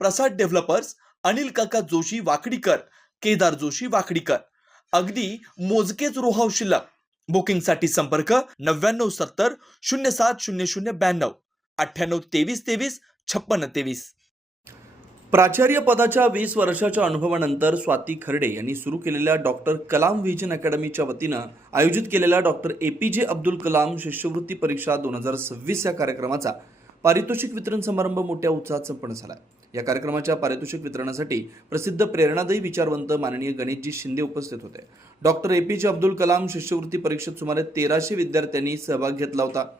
प्रसाद developers Anil काका जोशी वाकडीकर केदार जोशी वाकडीकर. अगदी मोजकेच रोहाव शिल्लक. बुकिंगसाठी संपर्क नव्याण्णव सत्तर शून्य सात शून्य शून्य ब्याण्णव. अठ्ठ्याण्णव तेवीस तेवीस छप्पन्न तेवीस. प्राचार्य पदाच्या वीस वर्षाच्या अनुभवानंतर स्वाती खर्डे यांनी सुरू केलेल्या डॉक्टर कलाम व्हिजन अकॅडमीच्या वतीनं आयोजित केलेल्या डॉक्टर ए पी जे अब्दुल कलाम शिष्यवृत्ती परीक्षा दोन हजार सव्वीस या कार्यक्रमाचा पारितोषिक वितरण समारंभ मोठ्या उत्साहात संपन्न झाला. या कार्यक्रमाच्या पारितोषिक वितरणासाठी प्रसिद्ध प्रेरणादायी विचारवंत माननीय गणेशजी शिंदे उपस्थित होते. डॉक्टर ए पी जे अब्दुल कलाम शिष्यवृत्ती परीक्षेत सुमारे तेराशे विद्यार्थ्यांनी सहभाग घेतला होता.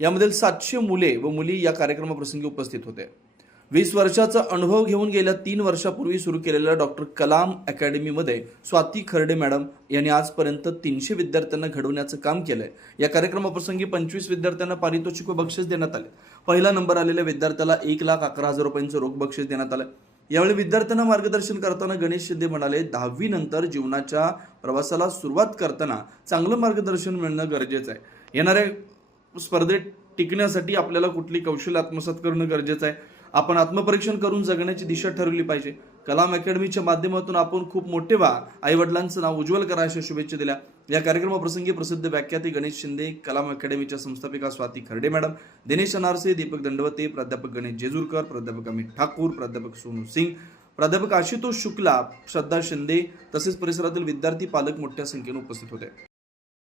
यामधील सातशे मुले व मुली या कार्यक्रमाप्रसंगी उपस्थित होते. वीस वर्षाचा अनुभव घेऊन गेल्या तीन वर्षापूर्वी सुरू केलेल्या डॉक्टर कलाम अकॅडमीमध्ये स्वाती खर्डे मॅडम यांनी आजपर्यंत तीनशे विद्यार्थ्यांना घडवण्याचं काम केलं आहे या कार्यक्रमाप्रसंगी पंचवीस विद्यार्थ्यांना पारितोषिक व बक्षीस देण्यात आले. पहिला नंबर आलेल्या विद्यार्थ्याला एक लाख अकरा हजार रुपयांचं रोख बक्षीस देण्यात आलं. यावेळी विद्यार्थ्यांना मार्गदर्शन करताना गणेश शिंदे म्हणाले दहावी नंतर जीवनाच्या प्रवासाला सुरुवात करताना चांगलं मार्गदर्शन मिळणं गरजेचं आहे. येणाऱ्या स्पर्धेत टिकण्यासाठी आपल्याला कुठली कौशल्य आत्मसात करणं गरजेचं आहे. आपण आत्मपरीक्षण करून जगण्याची दिशा ठरवली पाहिजे. कलाम अकॅडमीच्या माध्यमातून आपण खूप मोठे व्हा. आईवडिलांचं नाव उज्ज्वल करा अशा शुभेच्छा दिल्या. या कार्यक्रमाप्रसंगी प्रसिद्ध व्याख्याते गणेश शिंदे कलाम अकॅडमीच्या संस्थापिका स्वाती खर्डे मॅडम दिनेश अनारसे दीपक दंडवते प्राध्यापक गणेश जेजूरकर प्राध्यापक अमित ठाकूर प्राध्यापक सोनू सिंग प्राध्यापक आशुतोष शुक्ला श्रद्धा शिंदे तसेच परिसरातील विद्यार्थी पालक मोठ्या संख्येने उपस्थित होते.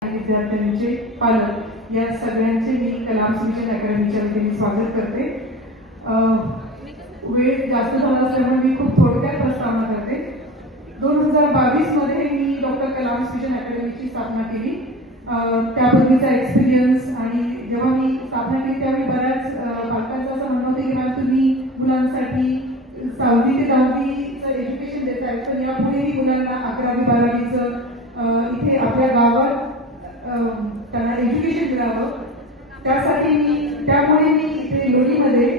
विद्यार्थ्यांचे पालक या सगळ्यांचे मी कलाम सिंचन अकॅडमीच्या वतीने स्वागत करते. वेळ जास्त झाला असल्यामुळे मी खूप थोडक्यात प्रस्तावना करते. दोन हजार बावीसमध्ये मी डॉक्टर कलाम सिंचन अकॅडमीची स्थापना केली. अं, त्यापूर्वीचा एक्सपिरियन्स आणि जेव्हा मी स्थापना केली त्यावेळी बऱ्याच अं, पालकांचं असं म्हणणं होतं की मॅम तुम्ही मुलांसाठी सावली ते दहावी एज्युकेशन देत आहे तर यापुढेही मुलांना अकरावी बारावीचं अं, इथे आपल्या गावात अं, त्यांना एज्युकेशन मिळावं त्यासाठी मी त्यामुळे मी इथे लोणीमध्ये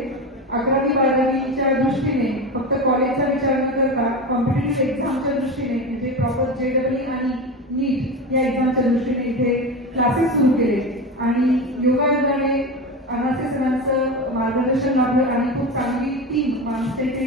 अकरावी बारावीच्या दृष्टीने फक्त कॉलेजचा विचार न करता कॉम्पिटेटिव्ह एक्झामच्या दृष्टीने म्हणजे प्रॉपर जे आणि नीट या एक्झामच्या दृष्टीने इथे क्लासेस सुरू केले. आणि योगायोगाने अनासे सरांचं मार्गदर्शन लाभलं आणि खूप चांगली टीम माणसाची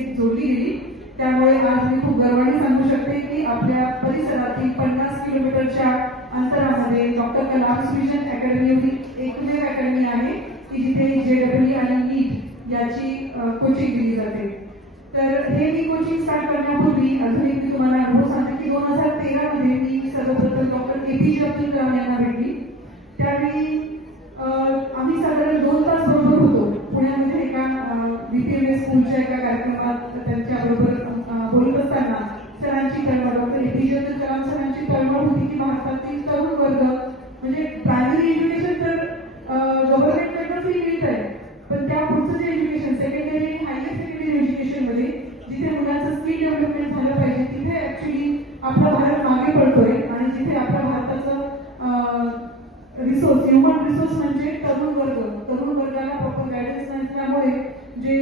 ह्युमन रिसोर्स म्हणजे तरुण वर्ग तरुण वर्गाला प्रॉपर गायडन्स नसल्यामुळे जे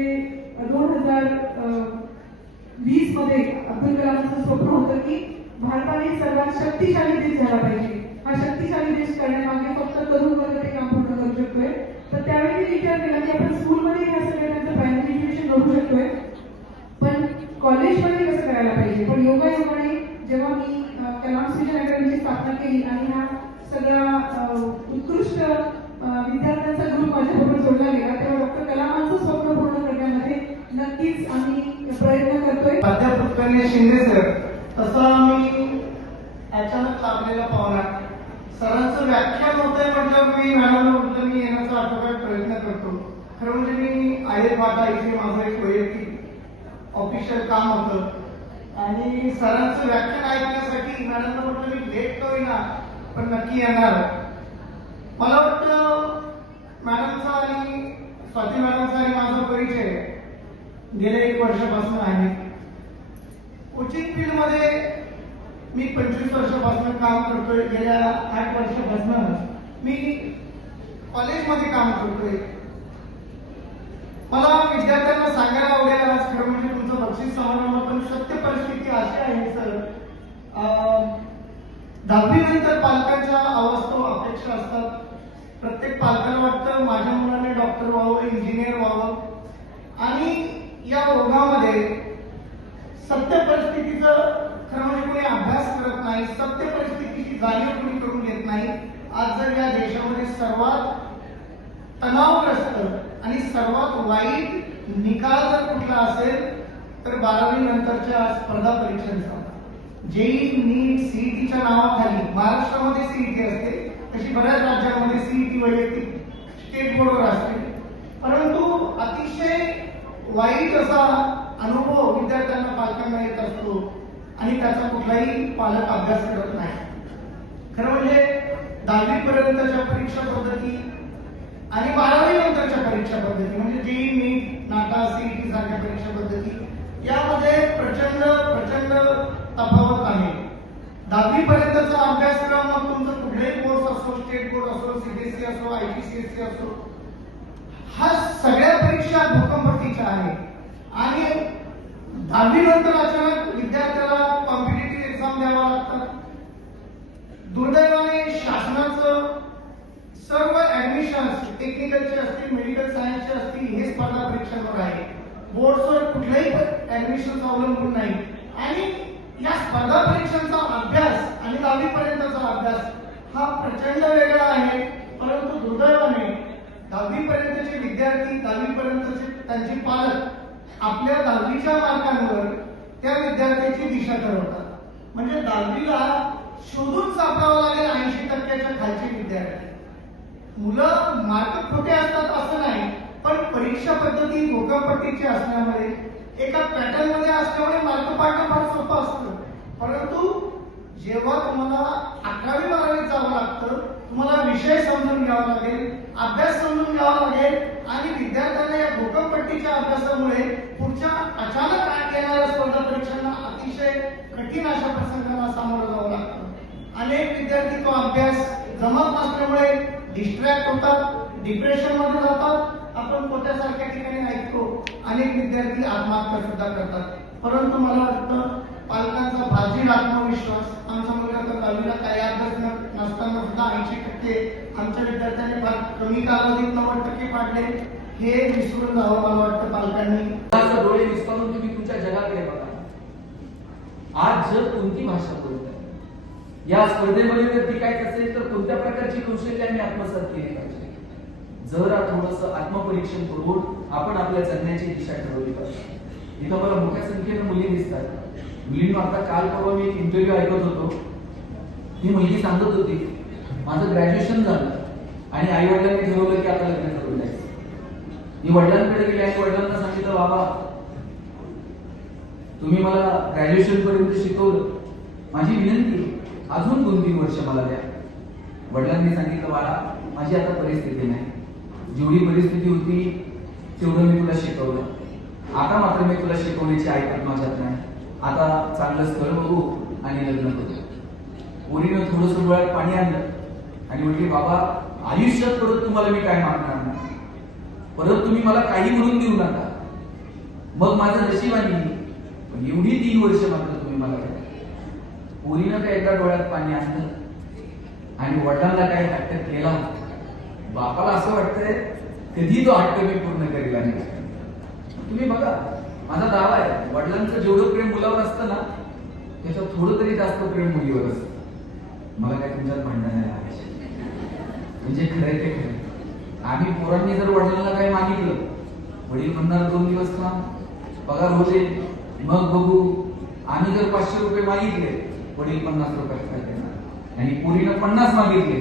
दोन हजार वीसमध्ये अब्दुल कलामचं स्वप्न होतं की भारताने सर्वात शक्तिशाली देश झाला पाहिजे. हा शक्तिशाली देश करण्यामागे फक्त तरुण वर्ग ते काम पूर्ण करू शकतोय. तर त्यावेळी मी विचार केला की आपण स्कूलमध्ये या सगळ्यांचं प्रायमरी एज्युकेशन करू शकतोय. पण कॉलेजमध्ये कसं करायला पाहिजे? पण योगायोगाने जेव्हा मी कलाम स्टेशन अकॅडमीची स्थापना केली आणि हा सगळा अ, उत्कृष्ट अ, विद्यार्थ्यांचा ग्रुप माझ्याबरोबर जोडला गेला तेव्हा डॉक्टर कलामांचं स्वप्न पूर्ण करण्यामध्ये नक्कीच आम्ही प्रयत्न करतोय प्राध्यापक गणेश शिंदे सर तसा मी अचानक लागलेला पाहुणा सरांचं व्याख्यान होत आहे म्हटलं मी मॅडमला म्हटलं मी येण्याचा आठवड्यात प्रयत्न करतो खरं म्हणजे मी आहे पाहता इथे माझं एक काम होतं. आणि सरांचं व्याख्यान ऐकण्यासाठी मॅडमला म्हटलं मी लेट का होईना पण नक्की येणार मला वाटतं मॅडमचा आणि स्वाती मॅडमचा आणि माझा परिचय गेल्या एक वर्षापासून आहे. कोचिंग फील्डमध्ये मी पंचवीस वर्षापासून काम करतोय. गेल्या आठ वर्षापासून मी कॉलेजमध्ये काम करतोय. मला विद्यार्थ्यांना सांगायला आवडेल म्हणजे तुमचं पण सत्य परिस्थिती अशी आहे सर. दहावी नंतर पालकांच्या अवस्था अपेक्षा असतात. प्रत्येक पालकाला वाटतं माझ्या मुलाने डॉक्टर व्हावं इंजिनियर व्हावं. आणि या रोगामध्ये सत्य परिस्थितीचं खरं म्हणजे कोणी अभ्यास करत नाही सत्य परिस्थितीची जाणीव कोणी करून घेत नाही. आज जर या देशामध्ये सर्वात तणावग्रस्त आणि सर्वात वाईट निकाल जर कुठला असेल तर बारावी नंतरच्या स्पर्धा परीक्षांचा जेई नीट सीईटीच्या नावाखाली महाराष्ट्रामध्ये सीईटी असते. तशी बऱ्याच राज्यांमध्ये सीईटी वैयक्तिक स्टेट बोर्डवर असते. परंतु अतिशय वाईट असा अनुभव विद्यार्थ्यांना पालकांना येत असतो आणि त्याचा कुठलाही पालक अभ्यास करत नाही. खरं म्हणजे दहावी पर्यंतच्या परीक्षा पद्धती आणि बारावी नंतरच्या परीक्षा पद्धती म्हणजे जेई नीट नाटा सीईटी सारख्या परीक्षा पद्धती यामध्ये प्रचंड प्रचंड तफावत आहे. दहावी पर्यंतचा अभ्यासक्रम मग तुमचा कुठलेही कोर्स असो स्टेट बोर्ड असो सीबीएसई असो आयसीसीएसई असो हा सगळ्या परीक्षा भूकंपट्टीच्या आहे. आणि दहावी नंतर अचानक विद्यार्थ्याला कॉम्पिटेटिव्ह एक्झाम द्यावा लागतात. दुर्दैवाने शासनाचं सर्व ऍडमिशन टेक्निकलचे असतील मेडिकल सायन्सचे असतील हे स्पर्धा परीक्षांवर आहे. बोर्डवर कुठल्याही ऍडमिशन अवलंबून नाही. आणि या स्पर्धा परीक्षांचा अभ्यास आणि दहावी पर्यंतचा अभ्यास हा प्रचंड वेगळा आहे परंतु दुर्दैवाने दहावी पर्यंतचे विद्यार्थी दहावी पर्यंतचे त्यांचे पालक आपल्या दहावीच्या मार्कांवर त्या विद्यार्थ्याची दिशा ठरवतात. म्हणजे दहावीला शोधून सापडावं लागेल ऐंशी टक्क्याच्या खालचे विद्यार्थी. मुलं मार्क खोटे असतात असं नाही पण परीक्षा पद्धती भोगापट्टीची असल्यामुळे एका पॅटर्नमध्ये असल्यामुळे मार्क पाडणं फार सोपं असतं. परंतु जेव्हा तुम्हाला अकरावी बारावीत जावं लागतं तुम्हाला विषय समजून घ्यावा लागेल अभ्यास समजून घ्यावा लागेल आणि विद्यार्थ्यांना या भूकंपट्टीच्या अभ्यासामुळे पुढच्या अचानक येणाऱ्या स्पर्धा परीक्षांना अतिशय कठीण अशा प्रसंगांना सामोरं जावं लागतं. अनेक विद्यार्थी तो अभ्यास जमत नसल्यामुळे डिस्ट्रॅक्ट होतात डिप्रेशनमध्ये जातात आपण कोट्यासारख्या ठिकाणी ऐकतो. अनेक विद्यार्थी आत्महत्या सुद्धा करतात. परंतु मला वाटतं पालकांचा भाजील आत्मविश्वास आमचा मुलगा तर दहावीला काही अभ्यास नसताना सुद्धा ऐंशी टक्के आमच्या विद्यार्थ्यांनी फार कमी कालावधीत नव्वद टक्के पाडले. हे विसरून जावं मला वाटतं पालकांनी. डोळे विस्तारून तुम्ही तुमच्या जगाकडे बघा. आज जग कोणती भाषा बोलत आहे? या स्पर्धेमध्ये जर टिकायचं असेल तर कोणत्या प्रकारची कौशल्य आम्ही आत्मसात केली पाहिजे? जरा थोडस आत्मपरीक्षण करून आपण आपल्या जगण्याची दिशा ठरवली पाहिजे. इथं मला मोठ्या संख्येनं मुली दिसतात. मुलींना आता काल परवा मी एक इंटरव्ह्यू ऐकत होतो. ही मुलगी सांगत होती माझं ग्रॅज्युएशन झालं आणि आई वडिलांनी ठरवलं की आता लग्न करून जायचं मी वडिलांकडे गेले आणि वडिलांना सांगितलं बाबा तुम्ही मला ग्रॅज्युएशन पर्यंत शिकवलं. माझी विनंती अजून दोन तीन वर्ष मला द्या. वडिलांनी सांगितलं बाळा माझी आता परिस्थिती नाही. जेवढी परिस्थिती होती तेवढं मी तुला शिकवलं. आता मात्र मी तुला शिकवण्याची ऐकत माझ्यात नाही. आता चांगलं स्थळ बघू आणि लग्न करू पोरीनं थोडस डोळ्यात पाणी आणलं आणि म्हटली बाबा आयुष्यात परत तुम्हाला मी काय मागणार नाही. परत तुम्ही मला काही म्हणून देऊ नका. मग माझं नशिबाने पण एवढी तीन वर्ष मात्र तुम्ही मला काय पोरीनं काय एका डोळ्यात पाणी आणलं आणि वडिलांना काही हट्ट केला बापाला असं वाटतंय कधी तो हट्ट मी पूर्ण करेल आणि तुम्ही बघा माझा दावा आहे वडिलांचं जेवढं प्रेम मुलावर असतं ना त्याच्यात थोडं तरी जास्त प्रेम मुलीवर असतं. मला काय तुमच्यात भांडण नाही म्हणजे खरंय ते खरं आम्ही पोरांनी जर वडिलांना काही मागितलं वडील म्हणणार दोन दिवस थांब पगार होते मग बघू. आम्ही जर पाचशे रुपये मागितले वडील पन्नास रुपये काय देणार. आणि पोरीनं पन्नास मागितले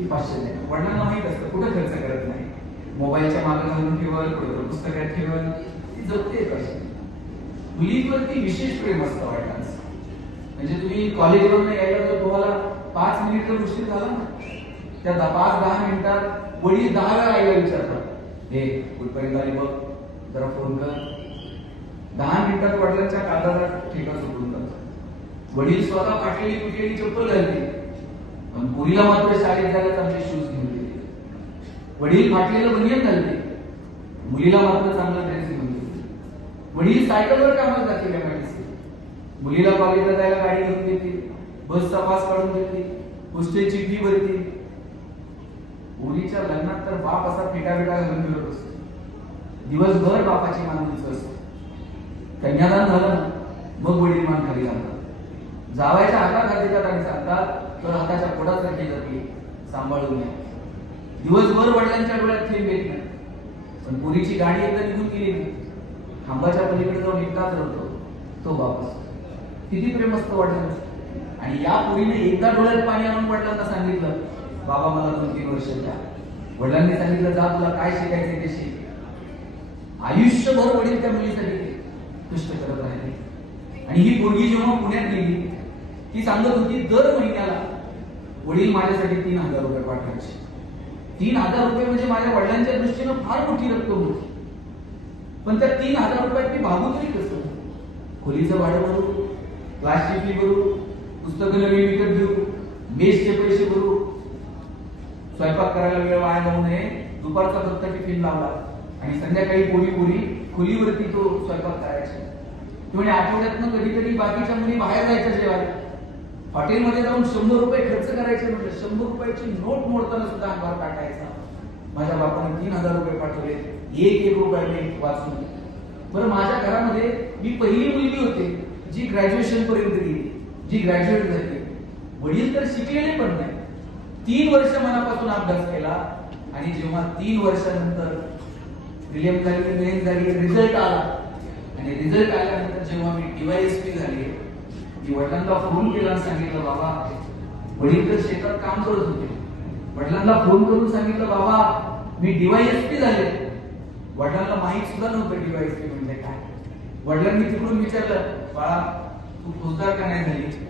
ती पाचशे द्या वडिलांना माहीत असतं कुठं खर्च करत नाही. मोबाईलच्या मागे घालून ठेवल कुठं पुस्तकात ठेवल ती जपते पैसे. मुलीवरती विशेष प्रेम असतं वडिलांचं. म्हणजे तुम्ही कॉलेजवरून यायला तर तुम्हाला पाच मिनिट जर उशीर झाला ना. त्या दहा पाच दहा मिनिटात वडील दहा वेळा आईला विचारतात. हे कुठपर्यंत आले बघ? जरा फोन कर. दहा मिनिटात वडिलांच्या काळात ठेका सुटून जातो वडील स्वतः पाठलेली तुटलेली चप्पल घालते पण पुरीला मात्र शाळेत जायला चांगले शूज घेऊन देते वडील फाटलेलं बनियन घालते. मुलीला मात्र चांगला ड्रेस घेऊन दिले वडील सायकलवर कामाला जाते एमआयडीसी मुलीला कॉलेजला जायला गाडी घेऊन देते बसचा पास काढून देते हॉस्टेलची फी भरते मुलीच्या लग्नात तर बाप असा फेटा फेटा घालून फिरत असतो. दिवसभर बापाची मान दिसत असते. कन्यादान झालं ना मग वडील मान खाली घालतात. जावायच्या हातात खाली देतात आणि सांगतात तर हाताच्या पोटासारखी जाते सांभाळून घ्या दिवसभर वडिलांच्या डोळ्यात थेंब येत नाही. पण पुरीची गाडी एकदा निघून गेली ना, खांबाच्या पलीकडे जाऊन एकटाच रडतो. तो बापस किती प्रेम असतं वडिलांचं. आणि या पुरीने एकदा डोळ्यात पाणी आणून वडिलांना सांगितलं बाबा मला दोन तीन वर्ष द्या. वडिलांनी सांगितलं जा तुला काय शिकायचं ते शिक. आयुष्यभर वडील त्या मुलीसाठी कष्ट करत राहिले. आणि ही पोरगी जेव्हा पुण्यात गेली ती सांगत होती दर महिन्याला वडील माझ्यासाठी तीन हजार रुपये पाठवायचे. तीन हजार रुपये म्हणजे माझ्या वडिलांच्या दृष्टीनं फार मोठी रक्कम होती. पण त्या तीन हजार रुपयात मी भागू तरी कसं खोलीचं भाडं भरू क्लासची फी भरू पुस्तकं नवी विकत घेऊ मेसचे पैसे भरू. स्वयंपाक करायला वेळ वाया जाऊ नये. दुपारचा फक्त टिफिन लावला आणि संध्याकाळी पोरी पोरी खोलीवरती तो स्वयंपाक करायचा. म्हणजे आठवड्यातनं कधी कधी बाकीच्या मुली बाहेर जायच्या जेवायला. हॉटेलमध्ये जाऊन शंभर रुपये खर्च करायचे म्हणजे शंभर रुपयाची नोट मोडताना सुद्धा अंगावर टाकायचा माझ्या बापाने तीन हजार रुपये पाठवले एक एक रुपये मी वाचून बरं माझ्या घरामध्ये मी पहिली मुलगी होते जी ग्रॅज्युएशन पर्यंत गेली जी ग्रॅज्युएट झाली. वडील तर शिकलेले पण नाही. तीन वर्ष मनापासून अभ्यास केला आणि जेव्हा तीन वर्षानंतर प्रिलियम झाली मेन झाली रिझल्ट आला. आणि रिझल्ट आल्यानंतर जेव्हा मी डिवाइस वडिलांना फोन केला आणि सांगितलं बाबा वडील तर शेतात काम करत होते. वडिलांना फोन करून सांगितलं बाबा मी डीवायएसपी झाले. वडिलांना माहीत सुद्धा नव्हतं डीवायएसपी म्हणजे काय. वडिलांनी तिकडून विचारलं बाळा तू फौजदार का नाही झाली?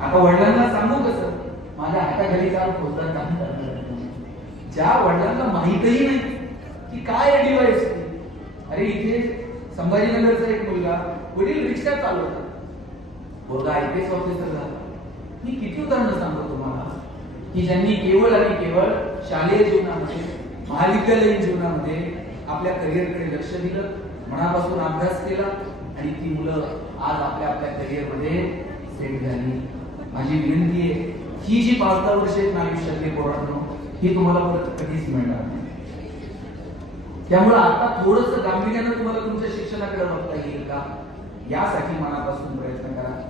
आता वडिलांना सांगू कसं? माझ्या हाताखाली काल फौजदार काम ज्या वडिलांना माहितही नाही की काय डीवायएसपी अरे इथे संभाजीनगरचा एक मुलगा वडील रिक्षा चालवतात मुलगा आय पी एस ऑफिसर झाला मी किती उदाहरणं सांगतो तुम्हाला? की ज्यांनी केवळ आणि केवळ शालेय जीवनामध्ये महाविद्यालयीन जीवनामध्ये आपल्या करिअरकडे लक्ष दिलं मनापासून अभ्यास केला आणि ती मुलं आज आपल्या आपल्या करिअरमध्ये सेट झाली. माझी विनंती आहे ही जी पाच दहा वर्ष आहेत ना आयुष्यातली पोरांनो ही तुम्हाला परत कधीच मिळणार नाही. त्यामुळे आता थोडस गांभीर्यानं तुम्हाला तुमच्या शिक्षणाकडे बघता येईल का? यासाठी मनापासून प्रयत्न करा.